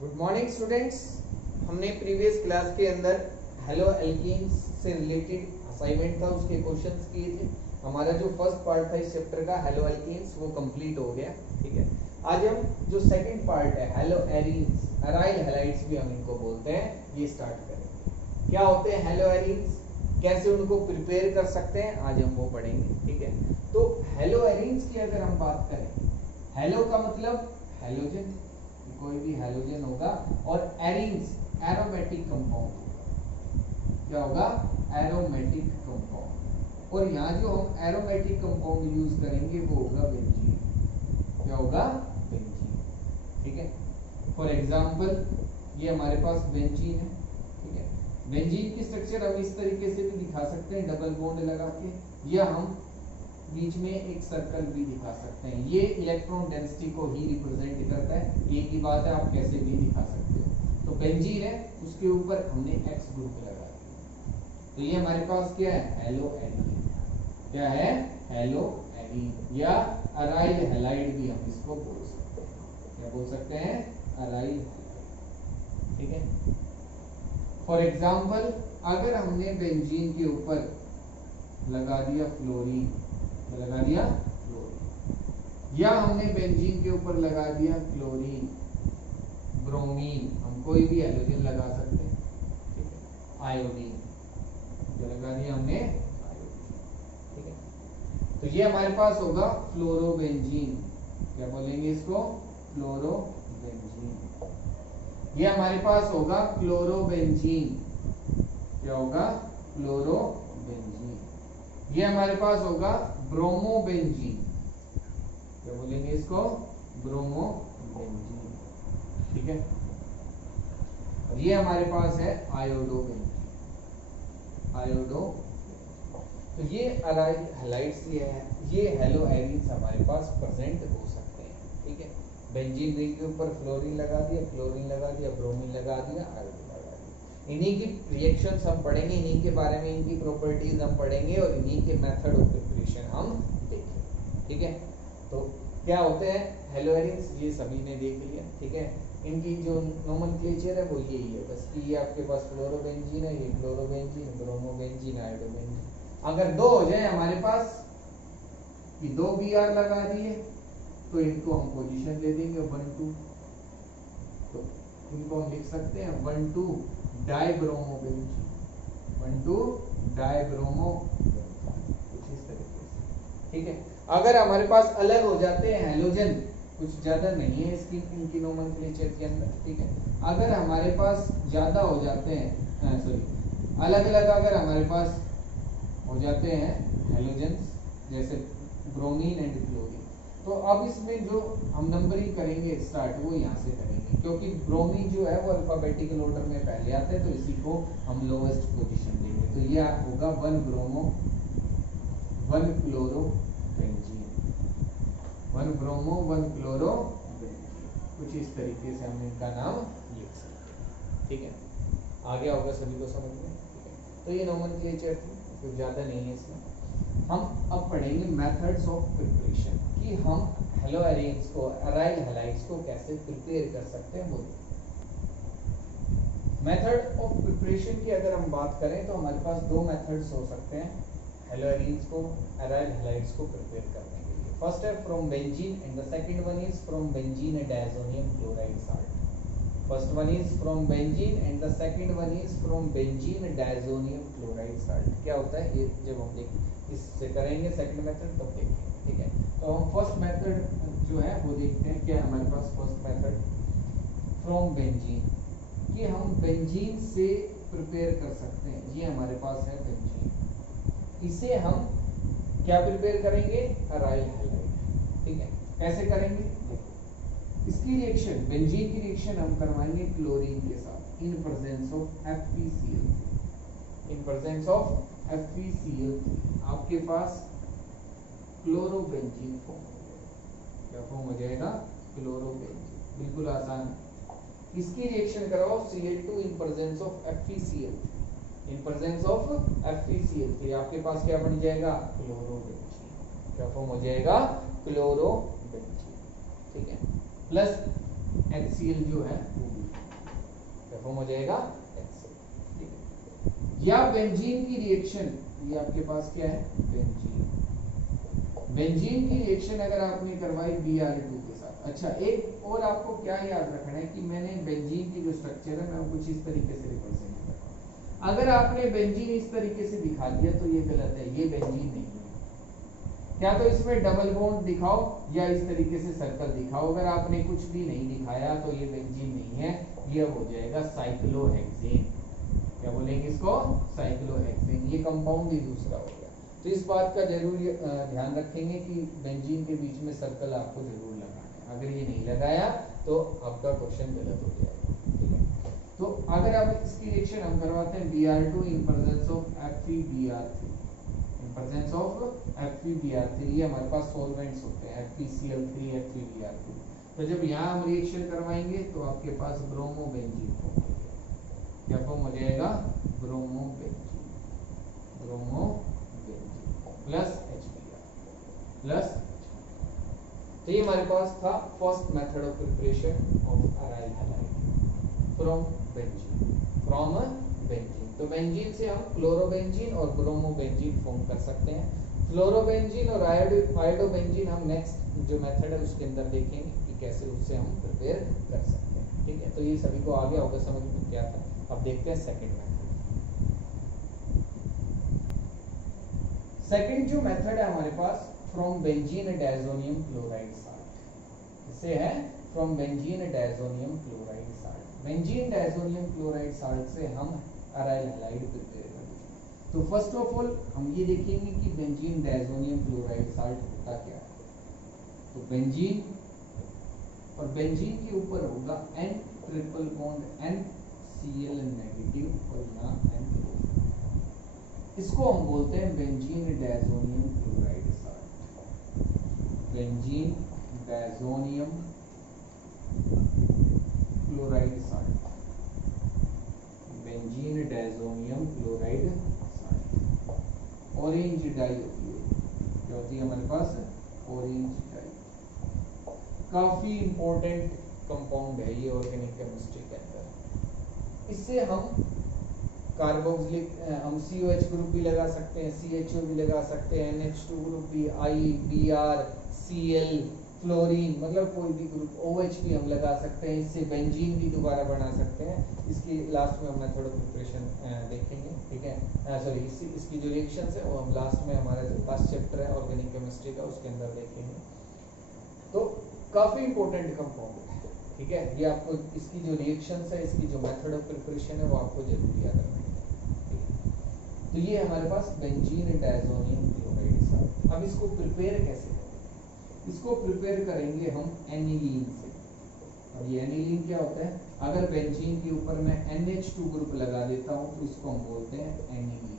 Good morning students. हमने previous class के अंदर हेलो एल्कीन्स से रिलेटेड असाइनमेंट था, उसके क्वेश्चंस किए थे। हमारा जो फर्स्ट पार्ट था इस चैप्टर का हेलो एल्कीन्स वो कंप्लीट हो गया। ठीक है, आज हम जो सेकंड पार्ट है हेलो एरीन्स, अराइल हैलाइड्स भी हम इनको बोलते हैं, ये स्टार्ट करेंगे। क्या होते हैं हेलो एरीन्स, कैसे उनको प्रिपेयर कर सकते हैं, आज हम वो पढ़ेंगे। ठीक है, तो हेलो एरीन्स की अगर हम बात करें, हेलो का मतलब हेलोजन, कोई भी हेलोजन होगा, और एरीन्स एरोमेटिक कंपाउंड होगा। क्या होगा? Aromatic compound. और यहाँ जो हम एरोमेटिक कंपाउंड यूज करेंगे वो होगा बेंजीन। क्या होगा? बेंजीन। ठीक है, फॉर एग्जांपल ये हमारे पास बेंजीन है। ठीक है, बेंजीन की स्ट्रक्चर हम इस तरीके से भी दिखा सकते हैं, डबल बॉन्ड लगा के, या हम बीच में एक सर्कल भी दिखा सकते हैं। ये इलेक्ट्रॉन डेंसिटी को ही रिप्रेजेंट करता है, एक ही बात है, आप कैसे भी दिखा सकते हो। तो बेंजीन है, उसके ऊपर हमने एक्स ग्रुप लगा दिया, तो ये हमारे पास क्या है? Hello arene. क्या है? हेलो एरीन, या अराइल हैलाइड भी हम इसको बोल सकते हैं। क्या बोल सकते हैं? Aryl halide. ठीक है, फॉर एग्जाम्पल अगर हमने बेंजीन के ऊपर लगा दिया फ्लोरीन, लगा दिया फ्लोरीन, या हमने बेंजीन के ऊपर लगा दिया क्लोरीन, ब्रोमीन, हम कोई भी हैलोजन लगा सकते हैं। ठीक है, आयोडीन, जो लगा दिया हमने आयोडीन। ठीक है, तो ये हमारे पास होगा फ्लोरोबेंजीन। क्या बोलेंगे इसको? फ्लोरोबेंजीन। ये हमारे पास होगा क्लोरोबेंजीन। क्या होगा? क्लोरोबेंजीन। ये हमारे पास होगा ब्रोमोबेंजीन। क्या बोलेंगे इसको? ब्रोमोबेंजीन। ठीक है, और ये हमारे पास है आयोडोबेंजीन। आयोडो, तो ये अराइल हैलाइड्स ये हेलो एरीन्स हमारे पास प्रेजेंट हो सकते हैं। ठीक है, बेंजीन रिंग के ऊपर फ्लोरीन लगा दिया, क्लोरीन लगा दिया, ब्रोमीन लगा दिया, आयोडीन लगा दिया। इन्हीं की रिएक्शंस हम पढ़ेंगे, इन्हीं के बारे में, इनकी प्रॉपर्टीज हम पढ़ेंगे, और इन्हीं के मेथड ऑफ प्रिपरेशन हम देखेंगे। ठीक है, तो क्या होते हैं हेलो एरीन्स, ये सभी ने देख लिया। ठीक है, इनकी जो नोमेनक्लेचर है वो यही है, बस कि ये आपके पास फ्लोरोबेंजीन है, ये क्लोरोबेंजीन, ब्रोमोबेंजीन, आयोडोबेंजीन। अगर दो हो जाए हमारे पास, कि दो Br लगा दिए, तो इनको हम पोजीशन दे देंगे 1 2, तो इनको हम लिख सकते हैं 1 2 डाइब्रोमोबेंजीन, 1 2 डाइब्रोमोबेंजीन, कुछ इस तरीके से। ठीक है, अगर हमारे पास अलग हो जाते हैं हेलोजन, कुछ ज्यादा नहीं है इसकी इनकी नोमेनक्लेचर के अंदर। ठीक है, अगर हमारे पास ज्यादा हो जाते हैं, सॉरी अलग अलग अगर हमारे पास हो जाते हैं हेलोजन्स, जैसे ब्रोमीन एंड क्लोरीन, तो अब इसमें जो हम नंबरिंग करेंगे स्टार्ट, वो यहाँ से करेंगे, क्योंकि ब्रोमीन जो है वो अल्फाबेटिकल ऑर्डर में पहले आता है, तो इसी को हम लोवेस्ट पोजीशन देंगे। तो ये होगा 1 bromo 1 chloro benzene, 1 bromo 1 chloro benzene, कुछ इस तरीके से हम इनका नाम लिख सकते हैं। ठीक है, आ गया होगा सभी को समझ में। ठीक है, तो ये नोमेनक्लेचर थी, कुछ ज्यादा नहीं है इसमें। हम अब पढ़ेंगे मेथड्स ऑफ प्रिपरेशन, कि हम हेलो एरीन्स को, अराइल हैलाइड्स को कैसे प्रिपेयर कर सकते हैं। वो मेथड ऑफ प्रिपरेशन की अगर हम बात करें तो हमारे पास दो मेथड्स हो सकते हैं हेलो एरीन्स को, अराइल हैलाइड्स को प्रिपेयर करने के लिए। फर्स्ट है from benzene and the second one is from benzene and diazonium chloride salt. First one is from benzene and the second one is from benzene diazonium chloride salt। क्या होता है ये जब हम देखें, इससे करेंगे सेकंड मेथड तब देखेंगे। ठीक है, तो हम फर्स्ट मेथड जो है वो देखते हैं। क्या हमारे पास फर्स्ट मेथड फ्रॉम बेंजीन, कि हम बेंजीन से प्रिपेयर कर सकते हैं। ये हमारे पास है बेंजीन, इसे हम क्या प्रिपेयर करेंगे? Aryl halide. ठीक है, कैसे करेंगे? इसकी रिएक्शन, बेंजीन की रिएक्शन हम करवाएंगे क्लोरीन के साथ in presence of FeCl3। In presence of FeCl3 आपके पास क्लोरोबेंजीन फॉर्म हो जाएगा। क्या फॉर्म हो जाएगा? क्लोरोबेंजीन। बिल्कुल आसान है। इसकी रिएक्शन कराओ Cl2 in presence of FeCl3। In presence of FeCl3 आपके पास क्या बन जाएगा? क्लोरोबेंजीन। क्या फॉर्म हो जाएगा? क्लोरोबेंजीन। ठीक है, प्लस HCl जो है वो भी क्या फॉर्म हो जाएगा, HCl। ठीक है, या बेंजीन की रिएक्शन, ये आपके पास क्या है, बेंजीन की रिएक्शन अगर आपने करवाई Br2 के साथ। अच्छा, एक और आपको क्या याद रखना है कि मैंने बेंजीन की जो स्ट्रक्चर है मैं वो कुछ इस तरीके से रिप्रेजेंट कर रहा हूं। अगर आपने बेंजीन इस तरीके से दिखा दिया तो ये गलत है, ये बेंजीन नहीं है। क्या तो इसमें डबल बॉन्ड दिखाओ या इस तरीके से सर्कल दिखाओ, अगर आपने कुछ भी नहीं दिखाया तो ये बेंजीन नहीं है, ये हो जाएगा साइक्लोहेक्सेन। क्या बोलेंगे इसको, साइक्लोहेक्सेन। ये कंपाउंड ही दूसरा हो गया। तो इस बात का जरूर ध्यान रखेंगे कि बेंजीन के बीच में सर्कल आपको जरूर लगाना है, अगर ये नहीं लगाया तो आपका क्वेश्चन गलत हो जाएगा। ठीक है, तो अगर आप इसकी रिएक्शन हम करवाते हैं Br2 in presence of FeBr3, in presence of FeBr3, ये हमारे पास सॉल्वेंट्स होते हैं FeCl3 FeBr2। तो जब यहाँ हम रिएक्शन करवाएंगे तो आपके पास ब्रोमोबेंजीन फॉर्म हो जाएगा। क्या फॉर्म हो जाएगा, bromobenzene, bromobenzene plus HBr plus. तो ये हमारे पास था first method of preparation of aryl halide from benzene. तो बेंजीन से हम क्लोरोबेंजीन और ब्रोमोबेंजीन फॉर्म कर सकते हैं। फ्लोरोबेंजीन और आयोडोबेंजीन हम नेक्स्ट जो मेथड है उसके अंदर देखेंगे कि कैसे उससे हम प्रिपेयर कर सकते हैं। ठीक है, तो ये सभी को आ गया होगा समझ में क्या था। अब देखते हैं सेकंड मेथड। सेकंड जो मेथड है हमारे पास from benzene diazonium chloride salt, इससे है from benzene diazonium chloride salt. Benzene diazonium chloride salt से हम अराइल हैलाइड प्रिपेयर करेंगे। तो फर्स्ट ऑफ ऑल हम ये देखेंगे कि बेंजीन डायजोनियम क्लोराइड साल्ट होता क्या है। तो बेंजीन और बेंजीन के ऊपर होगा N triple bond NCl negative और यहाँ N प्लस। इसको हम बोलते हैं benzene diazonium chloride salt, benzene diazonium chloride salt, benzene diazonium chloride salt. Orange dye होती है, क्या होती है हमारे पास, ऑरेंज डाई। काफी इंपॉर्टेंट कंपाउंड है ये ऑर्गेनिक केमिस्ट्री के अंदर। इससे हम कार्बोक्सिलिक, हम COH ग्रुप भी लगा सकते हैं, CHO भी लगा सकते हैं, NH2 ग्रुप भी, IBr, Cl, फ्लोरीन, मतलब कोई भी ग्रुप, OH भी हम लगा सकते हैं। इससे बेंजीन भी दोबारा बना सकते हैं। इसकी लास्ट में हम मेथड ऑफ प्रिपरेशन देखेंगे। ठीक है, सॉरी इसकी जो रिएक्शंस है वो हम लास्ट में, हमारा जो लास्ट चैप्टर है ऑर्गेनिक केमिस्ट्री का उसके अंदर देखेंगे। तो काफी इंपॉर्टेंट कंपाउंड है। ठीक है, ये आपको इसकी जो रिएक्शंस है, इसकी जो मेथड ऑफ प्रिपरेशन है वो आपको जरूर याद रखना है। तो ये हमारे पास बेंजीन डायजोनियम क्लोराइड साल्ट। अब इसको प्रिपेयर कैसे करें, इसको प्रिपेयर करेंगे हम एनिलीन से। अब ये एनिलीन क्या होता है, अगर बेंजीन के ऊपर मैं NH2 ग्रुप लगा देता हूं तो इसको हम बोलते हैं एनिलीन।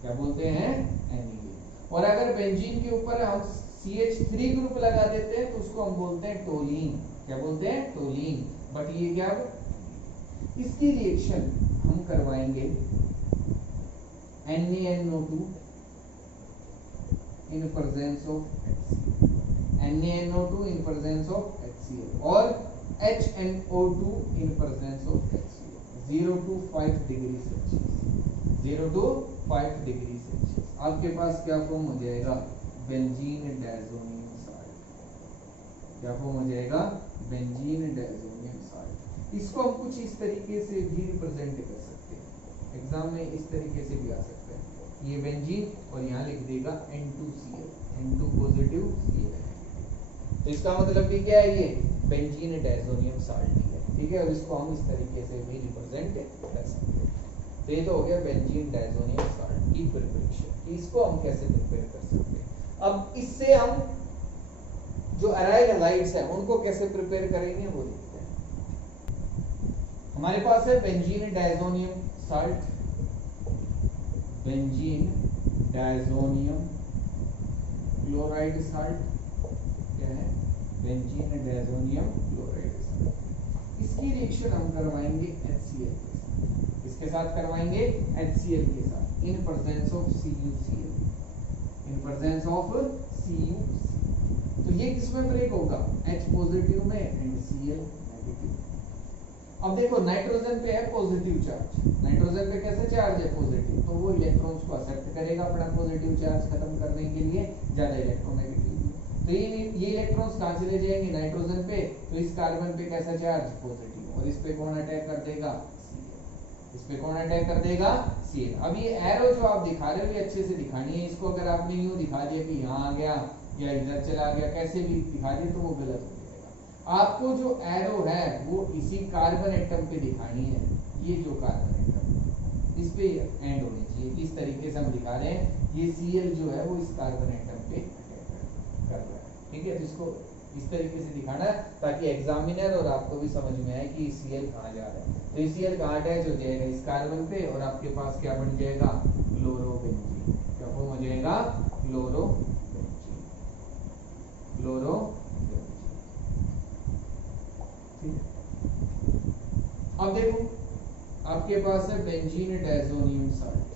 क्या बोलते हैं, एनिलीन। और अगर बेंजीन के ऊपर हम CH3 ग्रुप लगा देते हैं तो उसको हम बोलते हैं टोलीन। क्या बोलते हैं, टोलीन। बट ये क्या, इसकी रिएक्शन हम करवाएंगे NaNO2 in presence of HCl, NaNO2 in presence of HCl और HNO2 in presence of HCl, 0 to 5 degree Celsius, 0 to 5 degree Celsius. आपके पास क्या फॉर्म हो जाएगा, बेंजीन डायजोनियम साल्ट। क्या फॉर्म हो जाएगा, बेंजीन डायजोनियम साल्ट। इसको हम कुछ इस तरीके से भी रिप्रेजेंट कर सकते हैं, एग्जाम में इस तरीके से भी आ सकते हैं। ये बेंजीन और यहाँ लिख देगा N2Cl, N2 पॉजिटिव Cl। तो इसका मतलब भी क्या है, ये बेंजीन डायजोनियम साल्ट है। ठीक है, और इसको हम इस तरीके से भी रिप्रेजेंट कर सकते हैं। तो ये तो हो गया बेंजीन डायजोनियम साल्ट की प्रिपरेशन, इसको हम कैसे प्रिपेयर कर सकते हैं। अब इससे हम जो अराइल हैलाइड्स है उनको कैसे प्रिपेयर करेंगे वो देखते हैं। हमारे पास है benzene diazonium salt, benzene diazonium chloride salt. क्या है, बेंजीन डायजोनियम क्लोराइड साल्ट। इसकी रिएक्शन हम करवाएंगे HCl के साथ। किसके साथ करवाएंगे, HCl के साथ, in presence of CuCl, in presence of CuCl। तो ये किसमें ब्रेक होगा, H पॉजिटिव में एंड Cl अब देखो नाइट्रोजन पे है पॉजिटिव चार्ज, नाइट्रोजन पे कैसे चार्ज है पॉजिटिव, तो वो इलेक्ट्रॉन्स को एक्सेप्ट करेगा अपना पॉजिटिव चार्ज खत्म करने के लिए, ज्यादा इलेक्ट्रोनेगेटिव। तो ये इलेक्ट्रॉन्स कहां चले जाएंगे नाइट्रोजन पे, तो इस कार्बन पे कैसा चार्ज पॉजिटिव, और इस पे कौन अटैक कर देगा, इस पे कौन अटैक कर देगा, Cl। अब ये एरो जो आप दिखा रहे हो ये अच्छे से दिखानी है, इसको अगर आपने यूं दिखा दिया कि यहाँ आ गया या इधर चला गया, कैसे भी दिखा दिया तो वो गलत हो जाएगा। आपको जो एरो है वो इसी कार्बन एटम पे दिखानी है, ये जो कार्बन एटम इस पे एंड होनी चाहिए, इस तरीके से हम दिखा रहे हैं, ये Cl जो है वो इस कार्बन एटम पे अटैक कर रहा है, ठीक है। तो इसको इस तरीके से दिखाना ताकि एग्जामिनर और आपको भी समझ में आए कि Cl कहाँ जा रहा है। तो Cl कहाँ अटैच हो जाएगा इस कार्बन पे, और आपके पास क्या बन जाएगा, क्लोरोबेंजीन। क्या फॉर्म हो जाएगा, क्लोरोबेंजीन, क्लोरोबेंजीन, ठीक है। अब देखो आपके पास है benzene diazonium salt,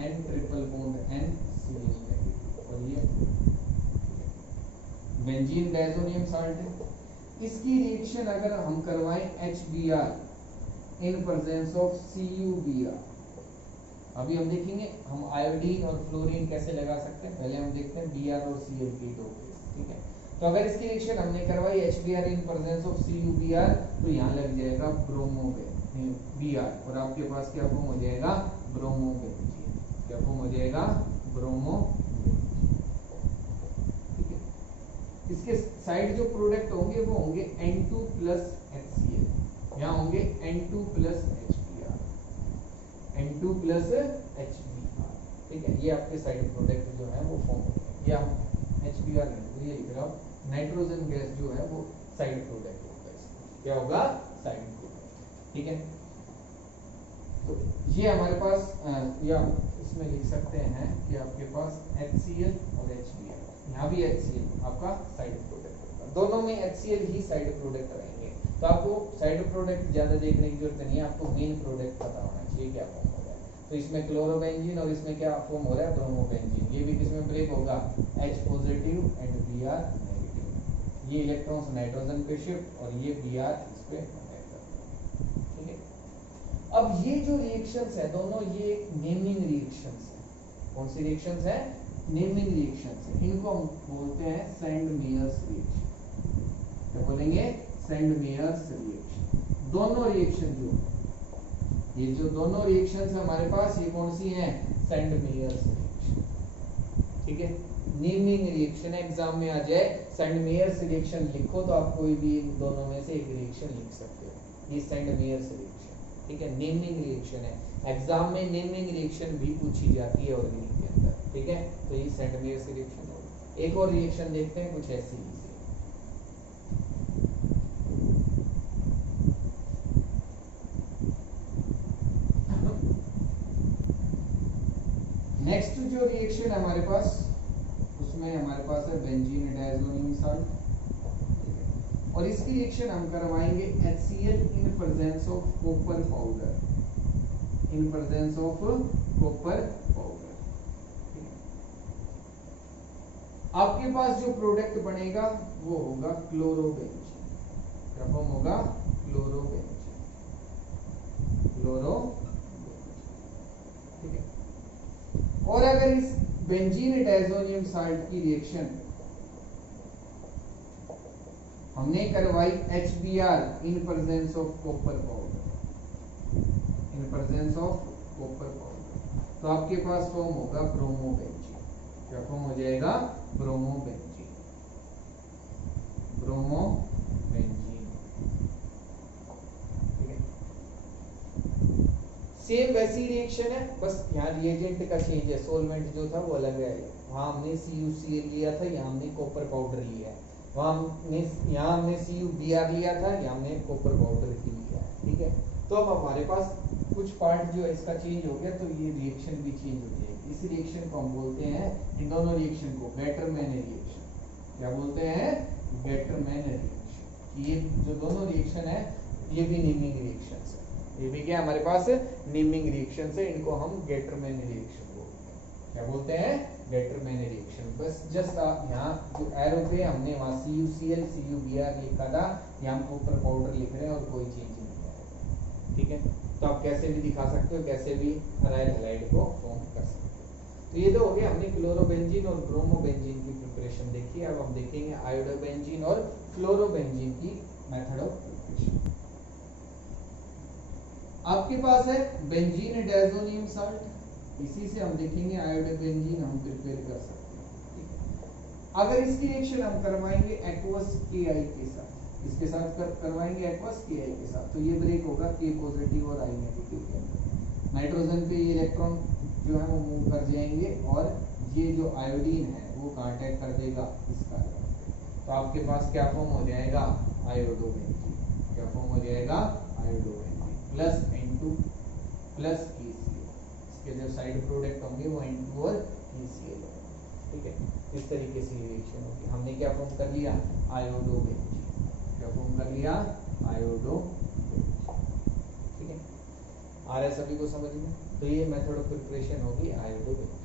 N triple bond NCl negative, और ये बेंजीन डायज़ोनियम साल्ट है। इसकी रिएक्शन अगर हम करवाएं HBr in presence of CuBr, अभी हम देखेंगे हम आयोडीन और फ्लोरीन कैसे लगा सकते हैं, पहले हम देखते हैं Br और Cl की दो केस, ठीक है। तो अगर इसकी रिएक्शन हमने करवाई HBr in presence of CuBr, तो यहाँ लग जाएगा ब्रोमोबेन Br, और आपके पास क्या फॉर्म हो जाएगा, ब्रोमोबेंजीन। क्या फॉर्म हो जाएगा, ब्रोमोबेंजीन। इसके साइड जो प्रोडक्ट होंगे वो होंगे N2 प्लस HCl, यहाँ होंगे N2 plus HBr, N2 plus HBr, ठीक है। ये आपके साइड प्रोडक्ट जो है वो फॉर्म होंगे, या HBr नहीं, ये लिख रहा हूँ, नाइट्रोजन गैस जो है वो साइड प्रोडक्ट होगा इसका, क्या होगा, साइड प्रोडक्ट, ठीक है। तो ये हमारे पास या इसमें लिख सकते हैं कि आपके पास HCl और HBr, यहाँ भी HCl आपका साइड प्रोडक्ट होगा, दोनों में HCl ही साइड प्रोडक्ट रहेंगे। तो आपको साइड प्रोडक्ट ज्यादा देखने की जरूरत नहीं है, आपको मेन प्रोडक्ट पता होना चाहिए क्या फॉर्म हो रहा है। तो इसमें क्लोरोबेंजीन और इसमें क्या फॉर्म हो रहा है, ब्रोमोबेंजीन। ये भी किसमें ब्रेक होगा, H positive and Br negative. ये इलेक्ट्रॉन्स नाइट्रोजन पे शिफ्ट और ये Br इस पे अटैक करता है, ठीक है। अब ये जो रिएक्शंस है दोनों, ये नेमिंग रिएक्शंस है। कौन सी रिएक्शंस है, नेमिंग रिएक्शंस है। इनको हम बोलते हैं सेंड-मेयर्स रिएक्शन। क्या बोलेंगे, सेंड-मेयर्स रिएक्शन। दोनों रिएक्शन जो ये जो दोनों रिएक्शंस है हमारे पास, ये कौन सी हैं, सेंड-मेयर्स रिएक्शन, ठीक है। नेमिंग रिएक्शन एग्जाम में आ जाए, सेंड-मेयर्स रिएक्शन लिखो तो आप कोई भी दोनों में से एक रिएक्शन लिख सकते हो, ये सेंड-मेयर्स रिएक्शन, ठीक है। नेमिंग रिएक्शन है, एग्जाम में नेमिंग रिएक्शन भी पूछी जाती है ऑर्गेनिक के अंदर, ठीक है। तो ये सेंड-मेयर्स रिएक्शन होगी। एक और रिएक्शन देखते हैं कुछ ऐसी ही। नेक्स्ट जो रिएक्शन है हमारे पास, उसमें हमारे पास है बेंजीन डायज़ोनियम साल्ट, और इसकी रिएक्शन हम करवाएंगे HCl in presence of copper powder, in presence of copper powder. आपके पास जो प्रोडक्ट बनेगा वो होगा क्लोरोबेंजीन। क्या फॉर्म होगा, क्लोरोबेंजीन, ठीक है। और अगर इस बेंजीन डायज़ोनियम साल्ट की रिएक्शन हमने करवाई HBr in presence of copper powder, in presence of copper powder, तो आपके पास फॉर्म होगा ब्रोमोबेंजीन। क्या फॉर्म हो जाएगा, ब्रोमोबेंजीन, ब्रोमोबेंजीन, ठीक है। सेम वैसी रिएक्शन है, बस यहाँ रिएजेंट का चेंज है, सोलवेंट जो था वो अलग है, वहां हमने CuCl लिया था, यहाँ हमने कॉपर पाउडर लिया है, वहां हमने यहाँ हमने CuBr लिया था, यहाँ हमने कॉपर पाउडर ही लिया है, ठीक है। तो अब हमारे पास कुछ पार्ट जो है इसका चेंज हो गया, तो ये रिएक्शन भी चेंज हो जाएगी। इस रिएक्शन को हम बोलते हैं, इन दोनों रिएक्शन को गेटरमैन रिएक्शन। क्या बोलते हैं, गेटरमैन रिएक्शन। ये जो दोनों रिएक्शन है ये भी नेमिंग रिएक्शंस है, ये भी क्या हमारे पास नेमिंग रिएक्शंस है, इनको हम गेटरमैन रिएक्शन बोलते हैं। क्या बोलते हैं, डेटरमिनेट रिएक्शन। बस जस्ट आप यहाँ जो एरो पे हमने वहाँ CuCl CuBr लिखा था, यहाँ हम ऊपर पाउडर लिख रहे हैं और कोई चेंज नहीं आएगा। ठीक है, तो आप कैसे भी दिखा सकते हो, कैसे भी अराइल हैलाइड को फॉर्म कर सकते हो। तो ये तो हो गया, हमने क्लोरोबेंजीन और ब्रोमोबेंजीन की प्रिपरेशन देखी। अब हम देखेंगे आयोडोबेंजीन और फ्लोरोबेंजीन की मेथड ऑफ प्रिपरेशन। आपके पास है बेंजीन डायज़ोनियम साल्ट, इसी से हम देखेंगे आयोडोबेंजीन हम प्रिपेयर कर सकते हैं। अगर इसकी रिएक्शन हम करवाएंगे एक्वस Ki के साथ, इसके साथ करवाएंगे एक्वस Ki के साथ, तो ये ब्रेक होगा K पॉजिटिव और I नेगेटिव के अंदर। नाइट्रोजन पे ये इलेक्ट्रॉन जो है वो मूव कर जाएंगे और ये जो आयोडीन है वो कांटेक्ट कर देगा इस कार्बन पे, तो आपके पास क्या फॉर्म हो जाएगा, आयोडोबेंजीन। क्या फॉर्म हो जाएगा, iodobenzene plus N2 plus KCl। इसके जो साइड प्रोडक्ट होंगे वो N2 और KCl होंगे। ठीक है, इस तरीके से रिएक्शन होगी। हमने क्या फॉर्म कर लिया, आयोडोबेंजीन। क्या फॉर्म कर लिया, आयोडोबेंजीन। ठीक है, आ रहा है सभी को समझ में। तो ये मेथड ऑफ प्रिपरेशन होगी आयोडोबेंजीन।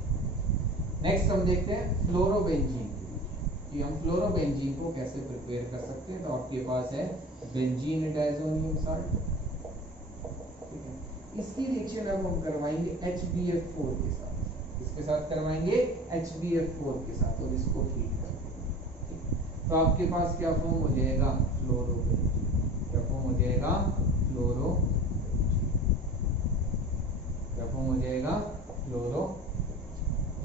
नेक्स्ट हम देखते हैं फ्लोरोबेंजीन कि हम फ्लोरोबेंजीन को कैसे प्रिपेयर कर सकते हैं। तो आपके पास है बेंजीन डायज़ोनियम साल्ट। ठीक है, इसकी रिएक्शन अब हम करवाएंगे HbF4 के साथ। इसके साथ करवाएंगे HbF4 के साथ और इसको हीट करेंगे। तो आपके पास क्या फॉर्म हो जाएगा, फ्लोरोबेंजीन। क्या फॉर्म हो जाएगा, फ्लोरोबेंजीन। क्या फॉर्म हो जाएगा, फ्लोरो।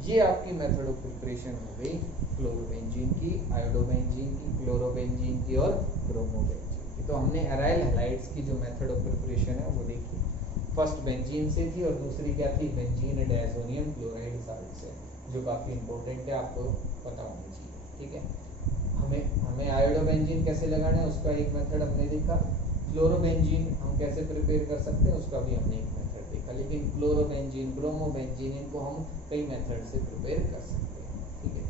ये आपकी मेथड ऑफ प्रिपरेशन हो गई फ्लोरोबेंजीन की, आयोडोबेंजीन की, फ्लोरोबेंजीन की और ब्रोमोबेंजीन की। तो हमने एराइल हैलाइड्स की जो मेथड ऑफ प्रिपरेशन है वो देखी। फर्स्ट बेंजीन से थी और दूसरी क्या थी, बेंजीन डायज़ोनियम क्लोराइड साल्ट से, जो काफी इंपॉर्टेंट है, आपको पता होना चाहिए। ठीक है, हमें आयोडोबेंजीन कैसे लगाना है उसका एक मेथड हमने देखा। फ्लोरोबेंजीन हम कैसे प्रिपेयर कर सकते हैं उसका भी हमने एक मेथड देखा। लेकिन क्लोरोबेंजीन, ब्रोमोबेंजीन, इनको हम कई मेथड से प्रिपेयर कर सकते हैं। ठीक है,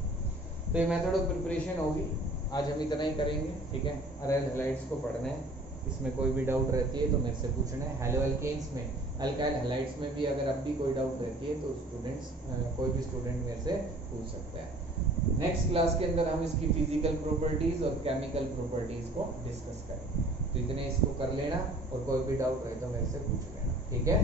तो ये मेथड ऑफ प्रिपरेशन होगी। आज हम इतना ही करेंगे। ठीक है, अराइल हैलाइड्स को पढ़ना है, इसमें कोई भी डाउट रहती है तो मेरे से पूछना है। हेलो एल्केन्स में, अल्काइल हैलाइड्स में भी अगर अब भी कोई डाउट रहती है तो कोई भी स्टूडेंट मेरे से पूछ सकता है। नेक्स्ट क्लास के अंदर हम इसकी फिजिकल प्रॉपर्टीज और केमिकल प्रॉपर्टीज को डिस्कस करेंगे। तो इतने इसको कर लेना और कोई भी डाउट रहे तो मेरे से पूछ लेना। ठीक है।